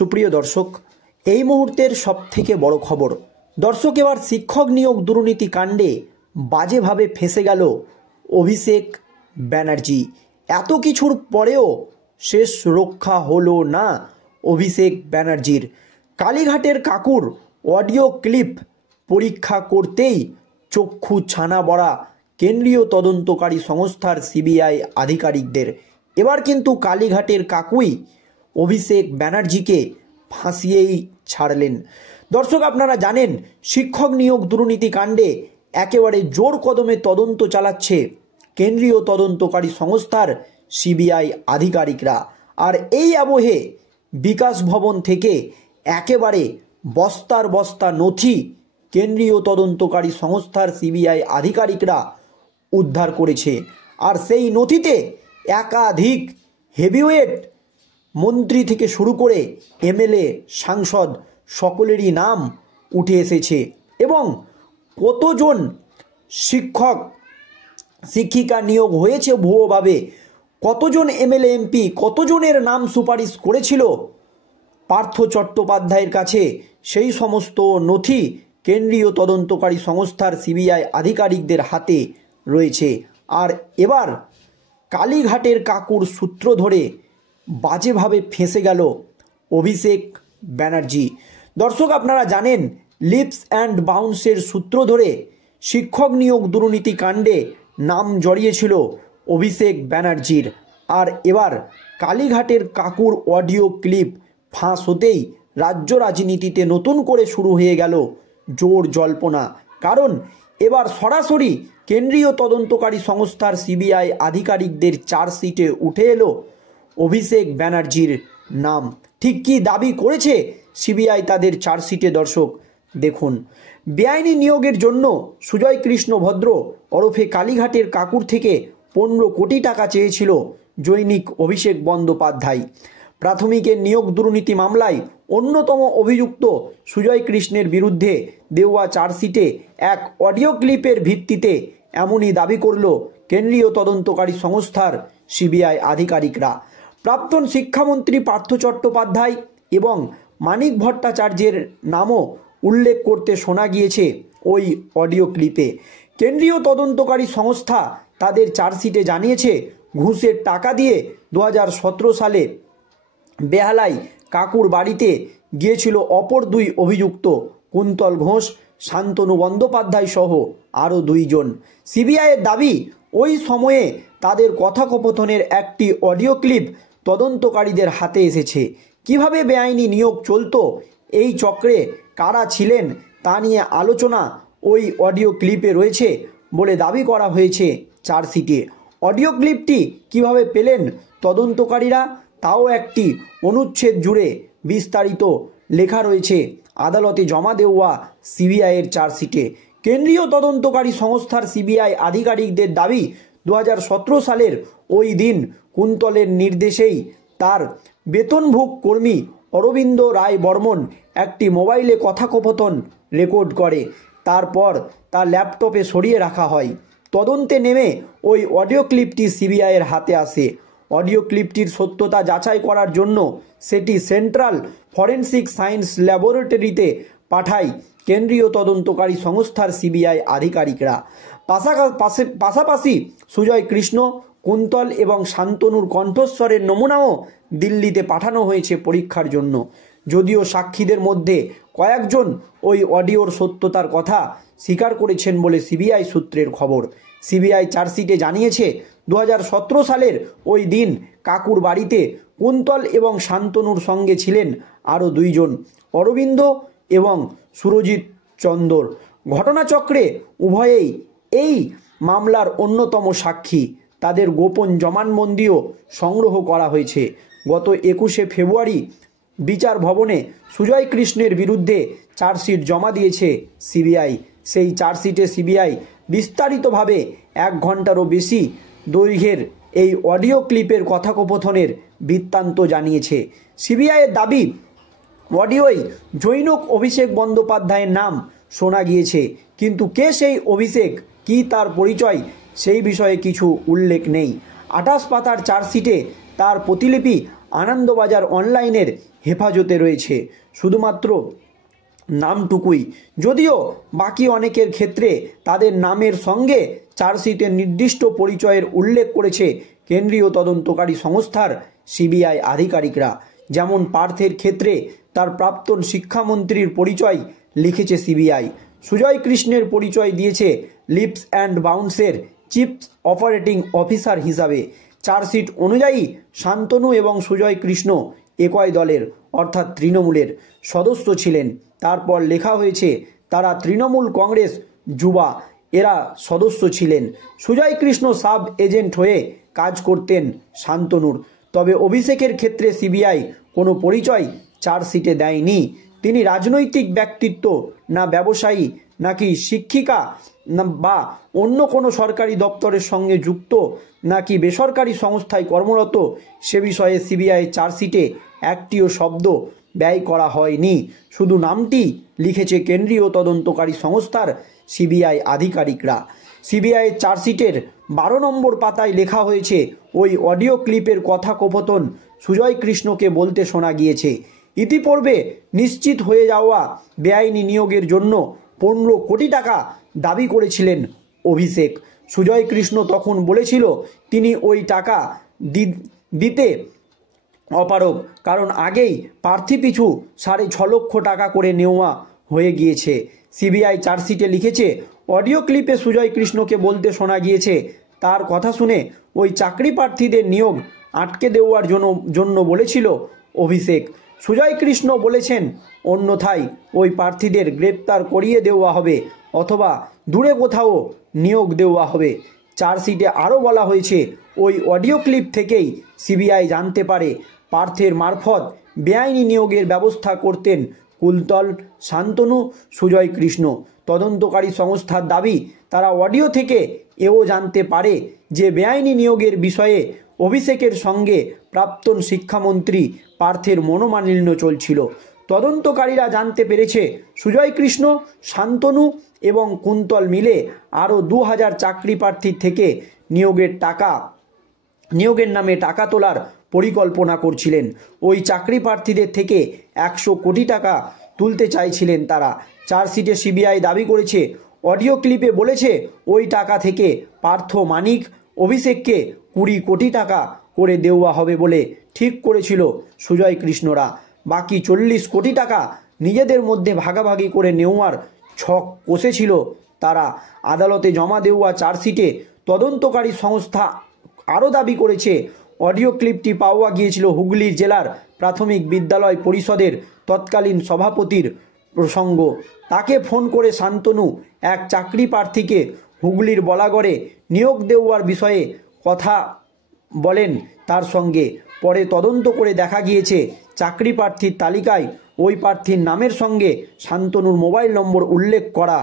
সুপ্রিয় দর্শক, এই মুহূর্তের সবথেকে বড় খবর। দর্শক, এবার শিক্ষক নিয়োগ দুর্নীতি কাণ্ডে বাজেভাবে ফেঁসে গেল অভিষেক ব্যানার্জি। এত কিছুর পরেও শেষ রক্ষা হলো না অভিষেক ব্যানার্জির। কালীঘাটের কাকুর অডিও ক্লিপ পরীক্ষা করতেই চক্ষু ছানা বড়া কেন্দ্রীয় তদন্তকারী সংস্থার সিবিআই আধিকারিকদের। এবার কিন্তু কালীঘাটের কাকুই অভিষেক ব্যানার্জিকে ফাঁসিয়েই ছাড়লেন। দর্শক, আপনারা জানেন শিক্ষক নিয়োগ দুর্নীতি কাণ্ডে একেবারে জোর কদমে তদন্ত চালাচ্ছে কেন্দ্রীয় তদন্তকারী সংস্থার সিবিআই আধিকারিকরা। আর এই আবহে বিকাশ ভবন থেকে একেবারে বস্তার বস্তা নথি কেন্দ্রীয় তদন্তকারী সংস্থার সিবিআই আধিকারিকরা উদ্ধার করেছে। আর সেই নথিতে একাধিক হেভিওয়েট মন্ত্রী থেকে শুরু করে এমএলএ, সাংসদ সকলেরই নাম উঠে এসেছে এবং কতজন শিক্ষক শিক্ষিকা নিয়োগ হয়েছে ভুয়োভাবে, কতজন এমএলএ এমপি কতজনের নাম সুপারিশ করেছিল পার্থ চট্টোপাধ্যায়ের কাছে, সেই সমস্ত নথি কেন্দ্রীয় তদন্তকারী সংস্থার সিবিআই আধিকারিকদের হাতে রয়েছে। আর এবার কালীঘাটের কাকুর সূত্র ধরে বাজেভাবে ফেঁসে গেল অভিষেক ব্যানার্জি। দর্শক, আপনারা জানেন লিপস অ্যান্ড বাউন্সের সূত্র ধরে শিক্ষক নিয়োগ দুর্নীতি কাণ্ডে নাম জড়িয়েছিল অভিষেক ব্যানার্জির। আর এবার কালীঘাটের কাকুর অডিও ক্লিপ ফাঁস হতেই রাজ্য রাজনীতিতে নতুন করে শুরু হয়ে গেল জোর জল্পনা। কারণ এবার সরাসরি কেন্দ্রীয় তদন্তকারী সংস্থার সিবিআই আধিকারিকদের চার্জশিটে উঠে এলো অভিষেক ব্যানার্জির নাম। ঠিক কী দাবি করেছে সিবিআই তাদের চার্জশিটে? দর্শক দেখুন, বেআইনি নিয়োগের জন্য সুজয় কৃষ্ণ ভদ্র ওরফে কালীঘাটের কাকুর থেকে 15 কোটি টাকা চেয়েছিল জৈনিক অভিষেক বন্দ্যোপাধ্যায়। প্রাথমিকের নিয়োগ দুর্নীতি মামলায় অন্যতম অভিযুক্ত সুজয় কৃষ্ণের বিরুদ্ধে দেওয়া চার্জশিটে এক অডিও ক্লিপের ভিত্তিতে এমনই দাবি করল কেন্দ্রীয় তদন্তকারী সংস্থার সিবিআই আধিকারিকরা। প্রাক্তন শিক্ষামন্ত্রী পার্থ চট্টোপাধ্যায় এবং মানিক ভট্টাচার্যের নামও উল্লেখ করতে শোনা গিয়েছে ওই অডিও ক্লিপে। কেন্দ্রীয় তদন্তকারী সংস্থা তাদের চার্জশিটে জানিয়েছে, ঘুষের টাকা দিয়ে 2017 সালে বেহালায় কাকুর বাড়িতে গিয়েছিল অপর দুই অভিযুক্ত কুন্তল ঘোষ, শান্তনু বন্দ্যোপাধ্যায় সহ আরও 2 জন। সিবিআইয়ের দাবি, ওই সময়ে তাদের কথোপকথনের একটি অডিও ক্লিপ তদন্তকারীদের হাতে এসেছে। কিভাবে বেআইনি নিয়োগ চলত, এই চক্রে কারা ছিলেন তা নিয়ে আলোচনা ওই অডিও ক্লিপে রয়েছে বলে দাবি করা হয়েছে চার্জশিটে। অডিও ক্লিপটি কিভাবে পেলেন তদন্তকারীরা তাও একটি অনুচ্ছেদ জুড়ে বিস্তারিত লেখা রয়েছে আদালতে জমা দেওয়া সিবিআইয়ের চার্জশিটে। কেন্দ্রীয় তদন্তকারী সংস্থার সিবিআই আধিকারিকদের দাবি, 2017 সালের ওই দিন কুন্তলের নির্দেশেই তার বেতনভোগ কর্মী অরবিন্দ রায় বর্মন একটি মোবাইলে কথোপকথন রেকর্ড করে। তারপর তা ল্যাপটপে সরিয়ে রাখা হয়। তদন্তে নেমে ওই অডিও ক্লিপটি সিবিআইয়ের হাতে আসে। অডিও ক্লিপটির সত্যতা যাচাই করার জন্য সেটি সেন্ট্রাল ফরেনসিক সায়েন্স ল্যাবরেটরিতে পাঠায় কেন্দ্রীয় তদন্তকারী সংস্থার সিবিআই আধিকারিকরা। পাশাপাশি সুজয় কৃষ্ণ, কুন্তল এবং শান্তনুর কণ্ঠস্বরের নমুনাও দিল্লিতে পাঠানো হয়েছে পরীক্ষার জন্য। যদিও সাক্ষীদের মধ্যে কয়েকজন ওই অডিওর সত্যতার কথা স্বীকার করেছেন বলে সিবিআই সূত্রের খবর। সিবিআই চার্জশিটে জানিয়েছে, 2017 সালের ওই দিন কাকুর বাড়িতে কুন্তল এবং শান্তনুর সঙ্গে ছিলেন আরও 2 জন, অরবিন্দ এবং সুরজিৎ চন্দর। ঘটনাচক্রে উভয়েই এই মামলার অন্যতম সাক্ষী। তাদের গোপন জবানবন্দিও সংগ্রহ করা হয়েছে। গত 21শে ফেব্রুয়ারি বিচার ভবনে সুজয় কৃষ্ণের বিরুদ্ধে চার্জশিট জমা দিয়েছে সিবিআই। সেই চার্জশিটে সিবিআই বিস্তারিতভাবে 1 ঘন্টারও বেশি দৈর্ঘ্যের এই অডিও ক্লিপের কথোপকথনের বৃত্তান্ত জানিয়েছে। সিবিআইয়ের দাবি, অডিওয় জৈনক অভিষেক বন্দ্যোপাধ্যায়ের নাম শোনা গিয়েছে, কিন্তু কে সেই অভিষেক, কি তার পরিচয়, সেই বিষয়ে কিছু উল্লেখ নেই। 28 পাতার চার্জশিটে তার প্রতিলিপি আনন্দবাজার অনলাইনের হেফাজতে রয়েছে, শুধুমাত্র নামটুকুই। যদিও বাকি অনেকের ক্ষেত্রে তাদের নামের সঙ্গে চার্জশিটে নির্দিষ্ট পরিচয়ের উল্লেখ করেছে কেন্দ্রীয় তদন্তকারী সংস্থার সিবিআই আধিকারিকরা। যেমন পার্থের ক্ষেত্রে তার প্রাক্তন শিক্ষামন্ত্রীর পরিচয় লিখেছে সিবিআই। সুজয় কৃষ্ণের পরিচয় দিয়েছে লিপস অ্যান্ড বাউন্সের চিফ অপারেটিং অফিসার হিসাবে। চার্জশিট অনুযায়ী শান্তনু এবং সুজয় কৃষ্ণ একই দলের অর্থাৎ তৃণমূলের সদস্য ছিলেন। তারপর লেখা হয়েছে তারা তৃণমূল কংগ্রেস যুবা এরা সদস্য ছিলেন। সুজয় কৃষ্ণ সাব এজেন্ট হয়ে কাজ করতেন শান্তনুর। তবে অভিষেকের ক্ষেত্রে সিবিআই কোনো পরিচয় চার্জশিটে দেয়নি। তিনি রাজনৈতিক ব্যক্তিত্ব না ব্যবসায়ী নাকি শিক্ষিকা বা অন্য কোনো সরকারি দপ্তরের সঙ্গে যুক্ত নাকি বেসরকারি সংস্থায় কর্মরত সে বিষয়ে সিবিআই চার্জশিটে একটিও শব্দ ব্যয় করা হয়নি। শুধু নামটি লিখেছে কেন্দ্রীয় তদন্তকারী সংস্থার সিবিআই আধিকারিকরা। সিবিআই চার্জশিটের 12 নম্বর পাতায় লেখা হয়েছে ওই অডিও ক্লিপের কথোপকথন সুজয় কৃষ্ণকে বলতে শোনা গিয়েছে, ইতিপূর্বে নিশ্চিত হয়ে যাওয়া বেআইনি নিয়োগের জন্য 15 কোটি টাকা দাবি করেছিলেন অভিষেক। সুজয় কৃষ্ণ তখন বলেছিল তিনি ওই টাকা দিতে অপারগ, কারণ আগেই প্রার্থী পিছু 6.5 লক্ষ টাকা করে নেওয়া হয়ে গিয়েছে। সিবিআই চার্জশিটে লিখেছে অডিও ক্লিপে সুজয় কৃষ্ণকে বলতে শোনা গিয়েছে তার কথা শুনে ওই চাকরি প্রার্থীদের নিয়োগ আটকে দেওয়ার জন্য বলেছিল অভিষেক। সুজয় কৃষ্ণ বলেছেন অন্যথায় ওই প্রার্থীদের গ্রেপ্তার করিয়ে দেওয়া হবে অথবা দূরে কোথাও নিয়োগ দেওয়া হবে। চার্জশিটে আরও বলা হয়েছে ওই অডিও ক্লিপ থেকেই সিবিআই জানতে পারে পার্থের মারফত বেআইনি নিয়োগের ব্যবস্থা করতেন কুন্তল, শান্তনু, সুজয় কৃষ্ণ। তদন্তকারী সংস্থার দাবি তারা অডিও থেকে এও জানতে পারে যে বেআইনি নিয়োগের বিষয়ে অভিষেকের সঙ্গে প্রাক্তন শিক্ষামন্ত্রী পার্থের মনোমালিন্য চলছিল। তদন্তকারীরা জানতে পেরেছে সুজয় কৃষ্ণ, শান্তনু এবং কুন্তল মিলে আরও 2000 চাকরি প্রার্থীর থেকে নিয়োগের নামে টাকা তোলার পরিকল্পনা করছিলেন। ওই চাকরি প্রার্থীদের থেকে 100 কোটি টাকা তুলতে চাইছিলেন তারা। চার্জশিটে সিবিআই দাবি করেছে অডিও ক্লিপে বলেছে ওই টাকা থেকে পার্থ, মানিক, অভিষেককে 20 কোটি টাকা করে দেওয়া হবে বলে ঠিক করেছিল সুজয় কৃষ্ণরা। বাকি 40 কোটি টাকা নিজেদের মধ্যে ভাগাভাগি করে নেওয়ার ছক কষেছিল তারা। আদালতে জমা দেওয়া চার্জশিটে তদন্তকারী সংস্থা আরও দাবি করেছে অডিও ক্লিপটি পাওয়া গিয়েছিল হুগলি জেলার প্রাথমিক বিদ্যালয় পরিষদের তৎকালীন সভাপতির প্রসঙ্গ। তাকে ফোন করে শান্তনু এক চাকরি প্রার্থীকে হুগলির বলাগড়ে নিয়োগ দেওয়ার বিষয়ে কথা বলেন তার সঙ্গে। পরে তদন্ত করে দেখা গিয়েছে চাকরি প্রার্থীর তালিকায় ওই প্রার্থীর নামের সঙ্গে শান্তনুর মোবাইল নম্বর উল্লেখ করা